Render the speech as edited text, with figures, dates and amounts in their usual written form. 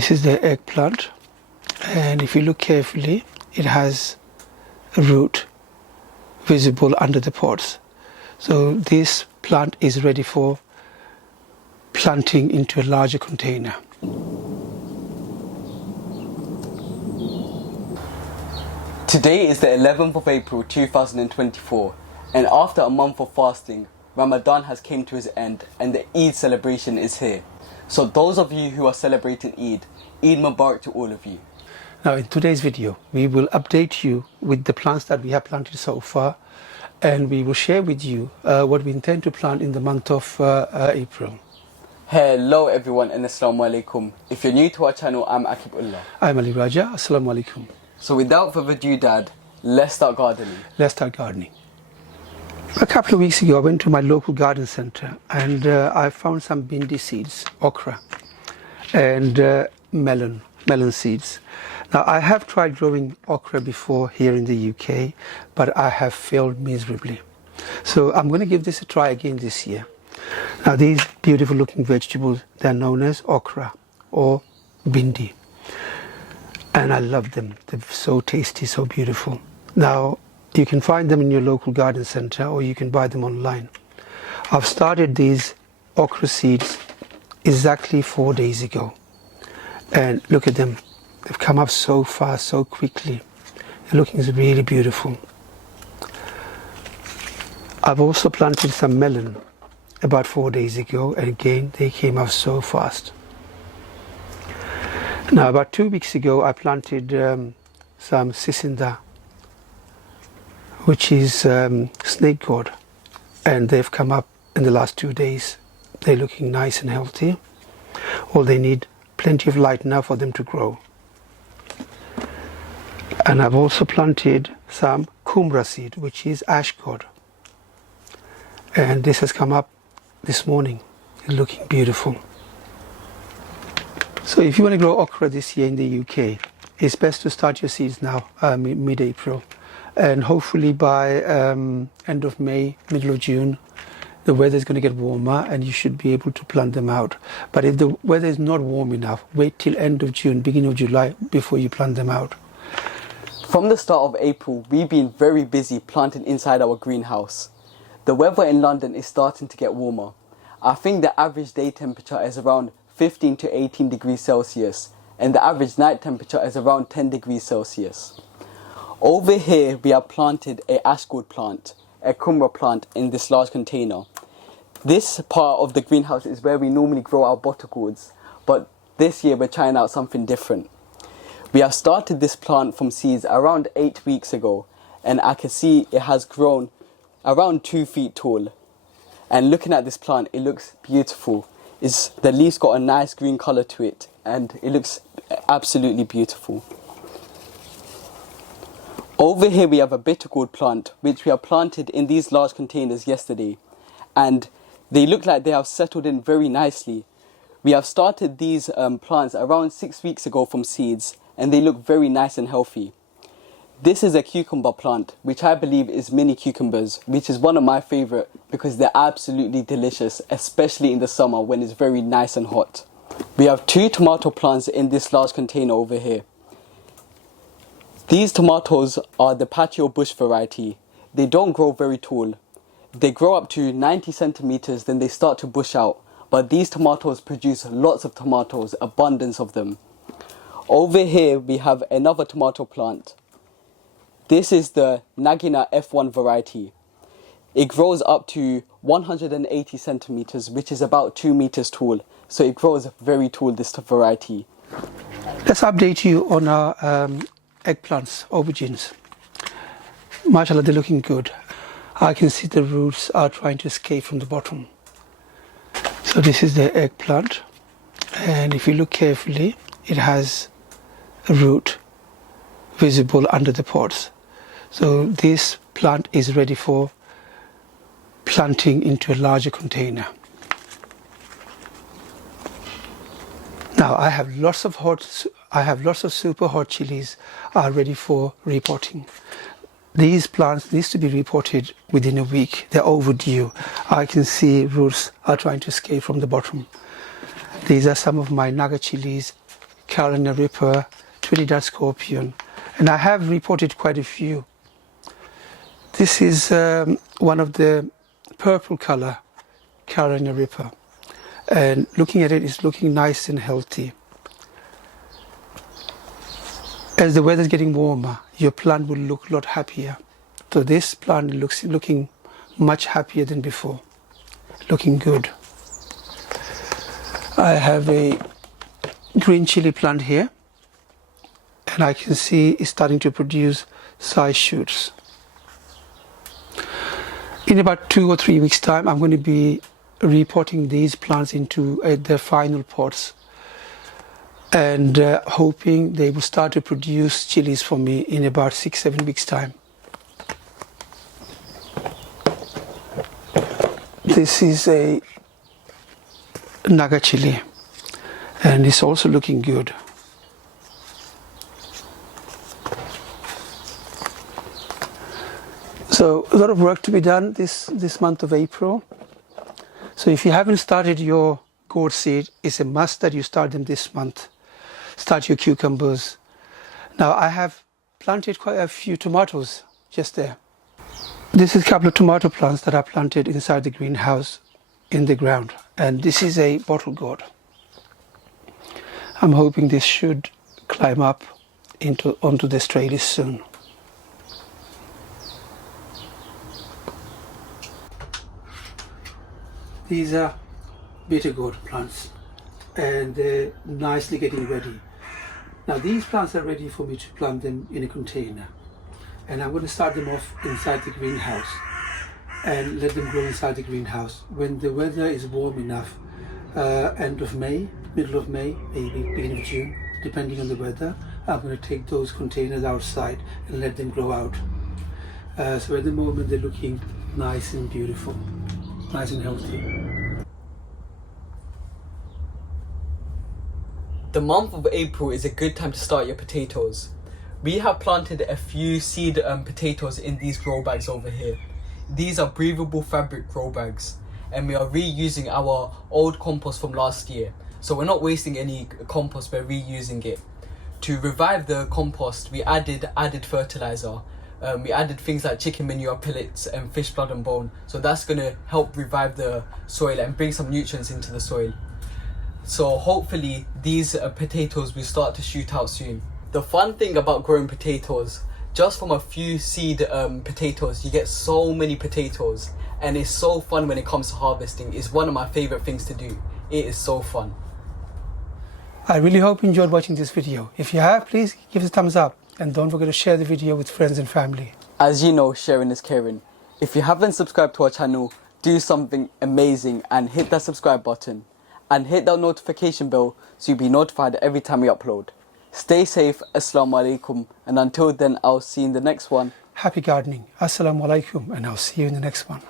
This is the eggplant, and if you look carefully, it has a root visible under the pods. So this plant is ready for planting into a larger container. Today is the 11th of April 2024, and after a month of fasting, Ramadan has came to its end and the Eid celebration is here. So those of you who are celebrating Eid, Eid Mubarak to all of you. Now in today's video, we will update you with the plants that we have planted so far, and we will share with you what we intend to plant in the month of April. Hello everyone and Assalamu alaikum. If you're new to our channel, I'm Akibullah. I'm Ali Raja. Assalamu alaikum. So without further ado, Dad, let's start gardening. Let's start gardening. A couple of weeks ago, I went to my local garden center and I found some bindi seeds, okra, and melon seeds. Now, I have tried growing okra before here in the UK, but I have failed miserably. So I'm going to give this a try again this year. Now, these beautiful looking vegetables, they're known as okra or bindi. And I love them. They're so tasty, so beautiful. Now, you can find them in your local garden center or you can buy them online. I've started these okra seeds exactly 4 days ago. And look at them. They've come up so fast, so quickly. They're looking really beautiful. I've also planted some melon about 4 days ago, and again, they came up so fast. Now, about 2 weeks ago, I planted some sisinda, which is snake gourd, and they've come up in the last 2 days. They're looking nice and healthy. All they need plenty of light now for them to grow. And I've also planted some kumra seed, which is ash gourd, and this has come up this morning. It's looking beautiful. So if you want to grow okra this year in the UK, it's best to start your seeds now, mid-April. And hopefully by end of May, middle of June, the weather is going to get warmer and you should be able to plant them out. But if the weather is not warm enough, wait till end of June, beginning of July before you plant them out. From the start of April, we've been very busy planting inside our greenhouse. The weather in London is starting to get warmer. I think the average day temperature is around 15 to 18 degrees Celsius and the average night temperature is around 10 degrees Celsius. Over here we have planted a ash gourd plant, a kumra plant in this large container. This part of the greenhouse is where we normally grow our butter gourds, but this year we're trying out something different. We have started this plant from seeds around 8 weeks ago, and I can see it has grown around 2 feet tall. And looking at this plant, it looks beautiful. The leaves got a nice green colour to it and it looks absolutely beautiful. Over here we have a bitter gourd plant which we have planted in these large containers yesterday, and they look like they have settled in very nicely. We have started these plants around 6 weeks ago from seeds and they look very nice and healthy. This is a cucumber plant, which I believe is mini cucumbers, which is one of my favourite because they're absolutely delicious, especially in the summer when it's very nice and hot. We have 2 tomato plants in this large container over here. These tomatoes are the patio bush variety. They don't grow very tall. They grow up to 90 centimeters, then they start to bush out. But these tomatoes produce lots of tomatoes, abundance of them. Over here we have another tomato plant. This is the Nagina F1 variety. It grows up to 180 centimeters, which is about 2 meters tall. So it grows very tall, this variety. Let's update you on our eggplants, aubergines. Mashallah, they're looking good. I can see the roots are trying to escape from the bottom. So this is the eggplant. And if you look carefully, it has a root visible under the pods. So this plant is ready for planting into a larger container. Now I have lots of super hot chilies are ready for repotting. These plants need to be repotted within a week. They're overdue. I can see roots are trying to escape from the bottom. These are some of my naga chilies, Carolina Reaper, Trinidad Scorpion, and I have reported quite a few. This is one of the purple color Carolina Reaper, and looking at it, it's looking nice and healthy. As the weather is getting warmer, your plant will look a lot happier. So this plant looking much happier than before, looking good. I have a green chili plant here, and I can see it's starting to produce side shoots. In about 2 or 3 weeks time, I'm going to be repotting these plants into their final pots, and hoping they will start to produce chilies for me in about 6-7 weeks time. This is a Naga chili, and it's also looking good. So a lot of work to be done this month of April. So if you haven't started your gourd seed, it's a must that you start them this month. Start your cucumbers. Now I have planted quite a few tomatoes just there. This is a couple of tomato plants that I planted inside the greenhouse in the ground, and this is a bottle gourd. I'm hoping this should climb up onto the trellis soon. These are bitter gourd plants, and they're nicely getting ready. Now these plants are ready for me to plant them in a container, and I'm going to start them off inside the greenhouse and let them grow inside the greenhouse. When the weather is warm enough, end of May, middle of May, maybe beginning of June, depending on the weather, I'm going to take those containers outside and let them grow out. So at the moment they're looking nice and beautiful, nice and healthy. The month of April is a good time to start your potatoes. We have planted a few seed potatoes in these grow bags over here. These are breathable fabric grow bags, and we are reusing our old compost from last year. So we're not wasting any compost, we're reusing it. To revive the compost, we added fertilizer. We added things like chicken manure pellets and fish blood and bone. So that's going to help revive the soil and bring some nutrients into the soil. So hopefully these potatoes will start to shoot out soon. The fun thing about growing potatoes, just from a few seed potatoes, you get so many potatoes, and it's so fun when it comes to harvesting. It's one of my favorite things to do. It is so fun. I really hope you enjoyed watching this video. If you have, please give it a thumbs up, and don't forget to share the video with friends and family. As you know, sharing is caring. If you haven't subscribed to our channel, do something amazing and hit that subscribe button. And hit that notification bell so you'll be notified every time we upload. Stay safe, Assalamu alaikum, and until then I'll see you in the next one. Happy gardening. Assalamu alaikum, and I'll see you in the next one.